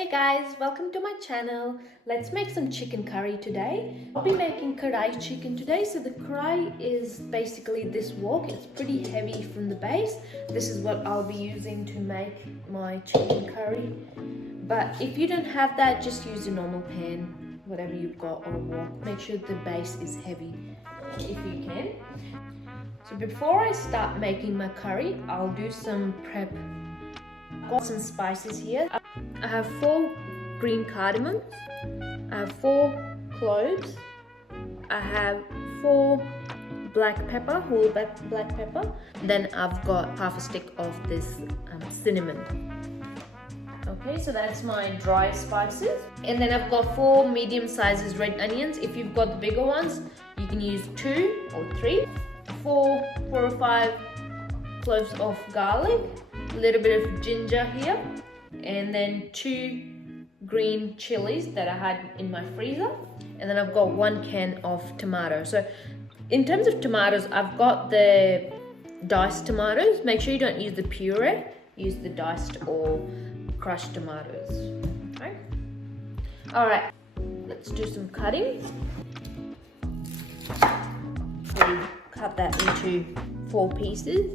Hey guys, welcome to my channel. Let's make some chicken curry today. I'll be making karahi chicken today. So the karahi is basically this wok. It's pretty heavy from the base. This is what I'll be using to make my chicken curry. But if you don't have that, just use a normal pan, whatever you've got, or a wok. Make sure the base is heavy if you can. So before I start making my curry, I'll do some prep. I've got some spices here. I have 4 green cardamoms, I have 4 cloves, I have 4 black pepper, whole black pepper, then I've got half a stick of this cinnamon. Okay, so that's my dry spices. And then I've got 4 medium sizes red onions. If you've got the bigger ones, you can use 2 or 3. 4 or 5 cloves of garlic, a little bit of ginger here, and then 2 green chilies that I had in my freezer, and then I've got 1 can of tomato. So in terms of tomatoes, I've got the diced tomatoes. Make sure you don't use the puree, use the diced or crushed tomatoes. Okay. All right, let's do some cutting. So cut that into 4 pieces.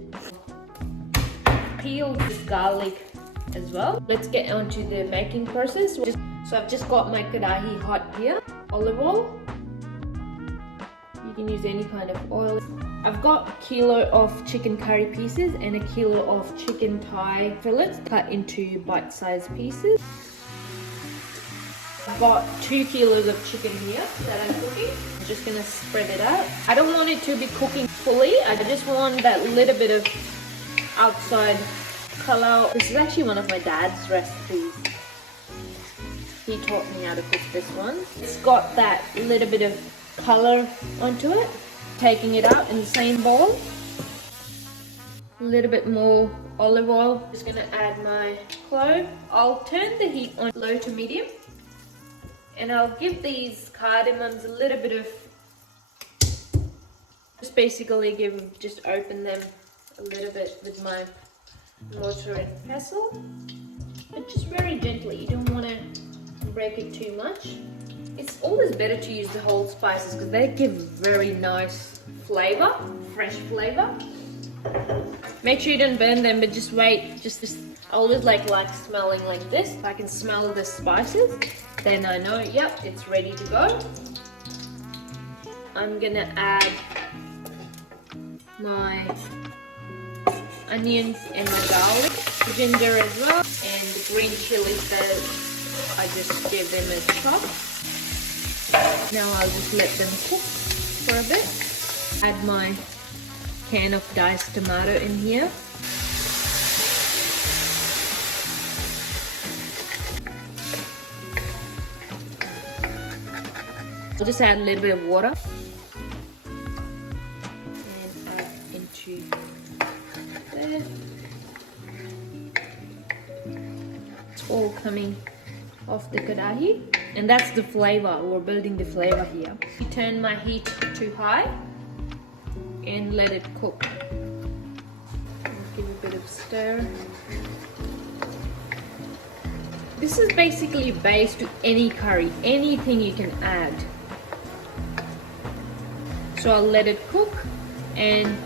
Peel this garlic as well. Let's get on to the making process. So I've just got my karahi hot here. Olive oil. You can use any kind of oil. I've got a kilo of chicken curry pieces and a kilo of chicken thigh fillets cut into bite-sized pieces. I've got 2 kilos of chicken here that I'm cooking. I'm just gonna spread it out. I don't want it to be cooking fully. I just want that little bit of outside color. This is actually one of my dad's recipes. He taught me how to cook this one. It's got that little bit of color onto it. Taking it out in the same bowl. A little bit more olive oil. Just gonna add my clove. I'll turn the heat on low to medium. And I'll give these cardamoms a little bit of, just open them a little bit with my mortar and pestle, but just very gently. You don't want to break it too much. It's always better to use the whole spices because they give very nice flavor, fresh flavor. Make sure you don't burn them, but just wait. I always like smelling like this. If I can smell the spices, then I know, yep, it's ready to go. I'm gonna add my onions and my garlic, ginger as well, and the green chilies that I just give them a chop. Now I'll just let them cook for a bit. Add my can of diced tomato in here. I'll just add a little bit of water and add into there. It's all coming off the karahi, and that's the flavor. We're building the flavor here. Turn my heat to high and let it cook. Give a bit of stir. This is basically base to any curry, anything you can add. So I'll let it cook, and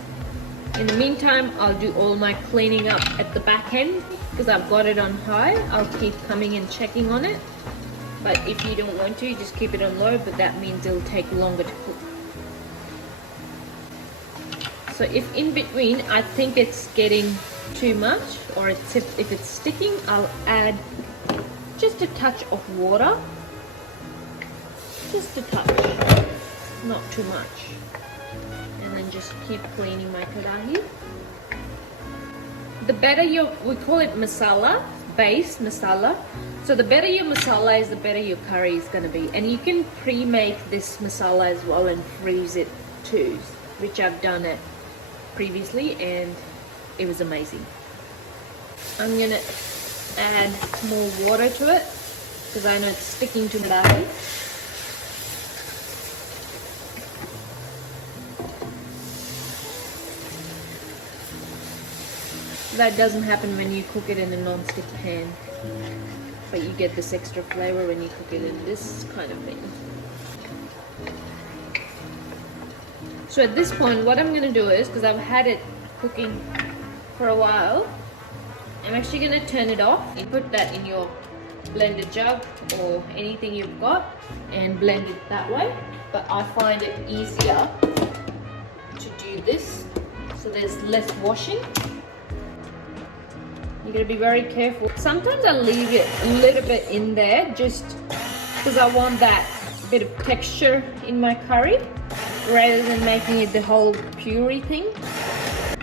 in the meantime I'll do all my cleaning up at the back end because I've got it on high. I'll keep coming and checking on it, but if you don't want to, just keep it on low, but that means it'll take longer to cook. So if in between I think it's getting too much, or if it's sticking, I'll add just a touch of water, just a touch, not too much, and then just keep cleaning my karahi. The better we call it masala, base masala. So the better your masala is, the better your curry is going to be. And you can pre-make this masala as well and freeze it too, which I've done it previously and it was amazing. I'm going to add more water to it because I know it's sticking to the karahi. That doesn't happen when you cook it in a non-stick pan. but you get this extra flavor when you cook it in this kind of thing. So at this point, what I'm gonna do is, because I've had it cooking for a while, I'm actually gonna turn it off and put that in your blender jug or anything you've got and blend it that way. But I find it easier to do this, so there's less washing. You gotta be very careful. Sometimes I leave it a little bit in there just because I want that bit of texture in my curry rather than making it the whole puree thing.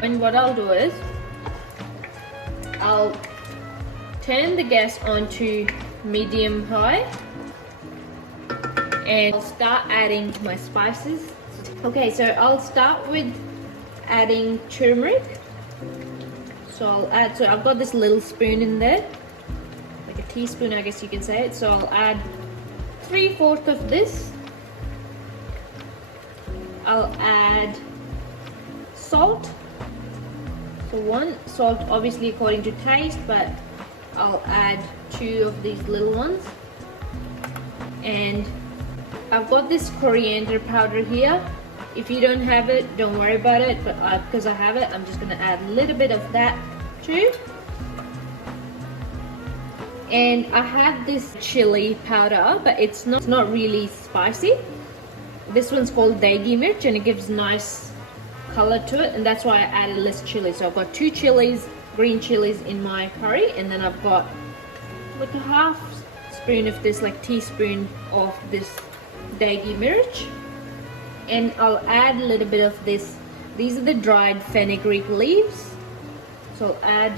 And what I'll do is I'll turn the gas on to medium high and I'll start adding my spices. Okay, so I'll start with adding turmeric. So I've got this little spoon in there, like a teaspoon I guess you can say it. So I'll add 3/4 of this. I'll add salt. So 1 salt, obviously according to taste, but I'll add 2 of these little ones. And I've got this coriander powder here. If you don't have it, don't worry about it, but because I have it, I'm just gonna add a little bit of that too. And I have this chili powder, but it's not really spicy. This one's called degi mirch and it gives nice color to it, and that's why I added less chili. So I've got 2 chilies, green chilies in my curry, and then I've got like a half spoon of this, like teaspoon of this degi mirch. And I'll add a little bit of this. These are the dried fenugreek leaves. So I'll add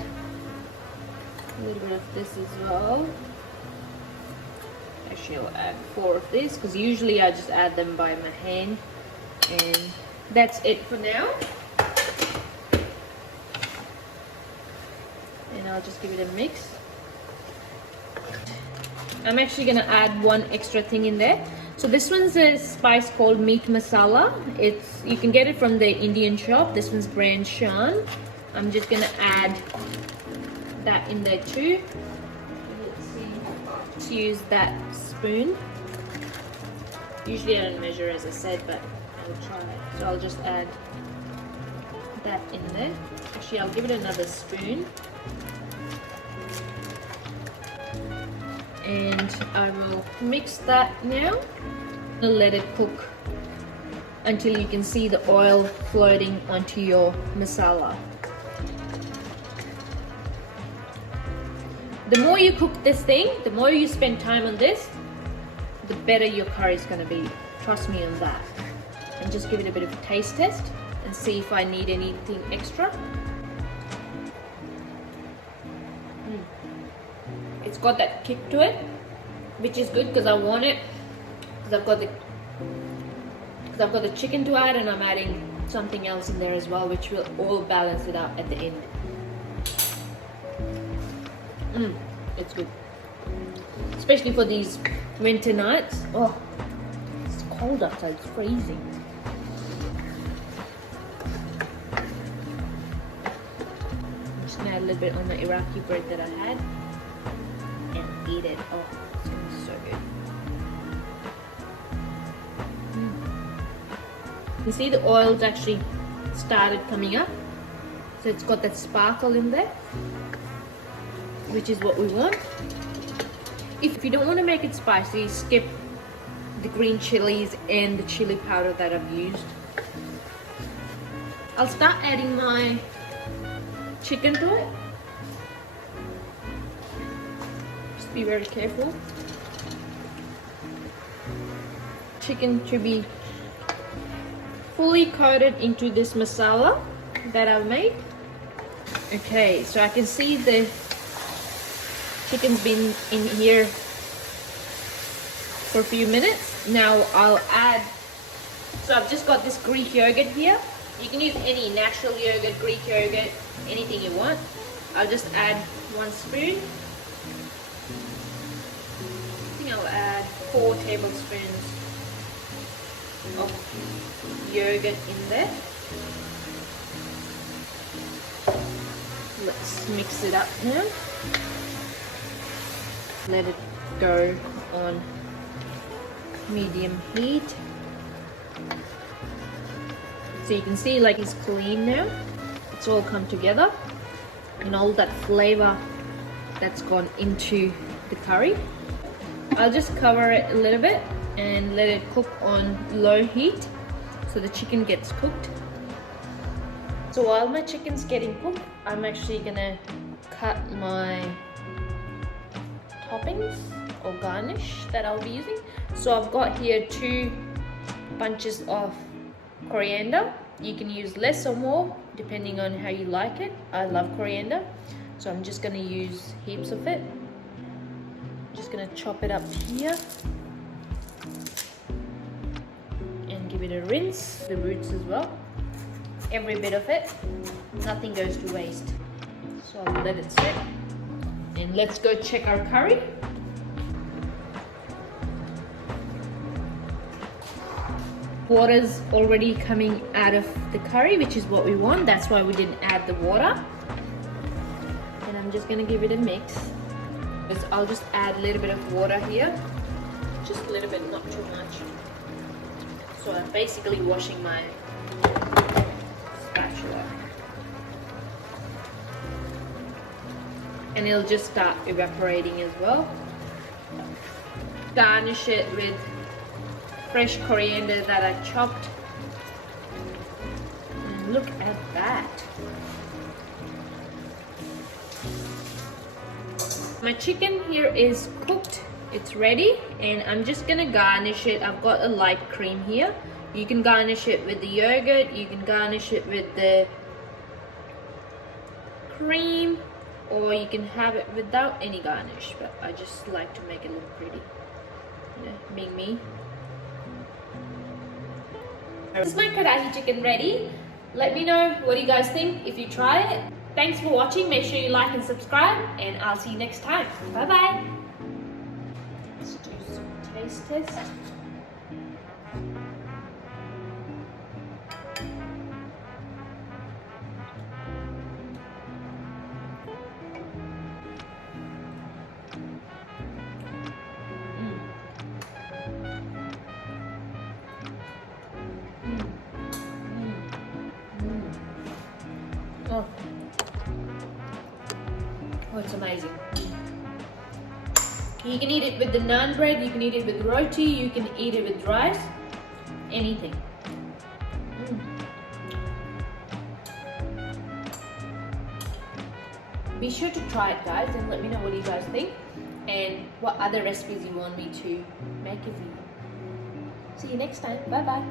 a little bit of this as well. Actually, I'll add 4 of this because usually I just add them by my hand. And that's it for now. And I'll just give it a mix. I'm actually gonna add 1 extra thing in there. So this one's a spice called meat masala. You can get it from the Indian shop. This one's brand Shan. I'm just gonna add that in there too. Let's see. Let's use that spoon. Usually I don't measure, as I said, but I'll try it. So I'll just add that in there. Actually, I'll give it another spoon. And I will mix that now. I'll let it cook until you can see the oil floating onto your masala. The more you cook this thing, the more you spend time on this, the better your curry is going to be. Trust me on that. And just give it a bit of a taste test and see if I need anything extra. It's got that kick to it, which is good because I want it, because I've got the chicken to add, and I'm adding something else in there as well, which will all balance it out at the end. It's good, especially for these winter nights. Oh, it's cold outside, it's freezing. I'm just gonna add a little bit on the Iraqi bread that I had and eat it. Oh, it's gonna be so good. You see the oil's actually started coming up, so it's got that sparkle in there, which is what we want. If you don't want to make it spicy, skip the green chilies and the chili powder that I've used. I'll start adding my chicken to it. Just be very careful. Chicken to be fully coated into this masala that I've made. Okay, so I can see the chicken's been in here for a few minutes. Now I'll add, so I've just got this Greek yogurt here. You can use any natural yogurt, Greek yogurt, anything you want. I'll just add 1 spoon. I think I'll add 4 tablespoons of yogurt in there. Let's mix it up now. Let it go on medium heat. So you can see like it's clean now. It's all come together and all that flavor that's gone into the curry. I'll just cover it a little bit and let it cook on low heat so the chicken gets cooked. So while my chicken's getting cooked, I'm actually gonna cut my toppings or garnish that I'll be using. So I've got here 2 bunches of coriander. You can use less or more depending on how you like it. I love coriander, so I'm just gonna use heaps of it. I'm just gonna chop it up here and give it a rinse. The roots as well. Every bit of it. Nothing goes to waste. So I'll let it sit. And let's go check our curry. Water's already coming out of the curry, which is what we want. That's why we didn't add the water. And I'm just gonna give it a mix. I'll just add a little bit of water here. Just a little bit, not too much. So I'm basically washing my spatula. And it'll just start evaporating as well. Garnish it with fresh coriander that I chopped. And look at that. My chicken here is cooked. It's ready and I'm just gonna garnish it. I've got a light cream here. You can garnish it with the yogurt, you can garnish it with the cream, or you can have it without any garnish, but I just like to make it look pretty, you know, being me. This is my Karahi chicken ready. Let me know what you guys think if you try it. Thanks for watching. Make sure you like and subscribe, and I'll see you next time. Bye bye. Let's do some taste test. Oh, it's amazing. You can eat it with the naan bread, you can eat it with roti, you can eat it with rice, anything. Be sure to try it, guys, and let me know what you guys think and what other recipes you want me to make of you. See you next time. Bye bye.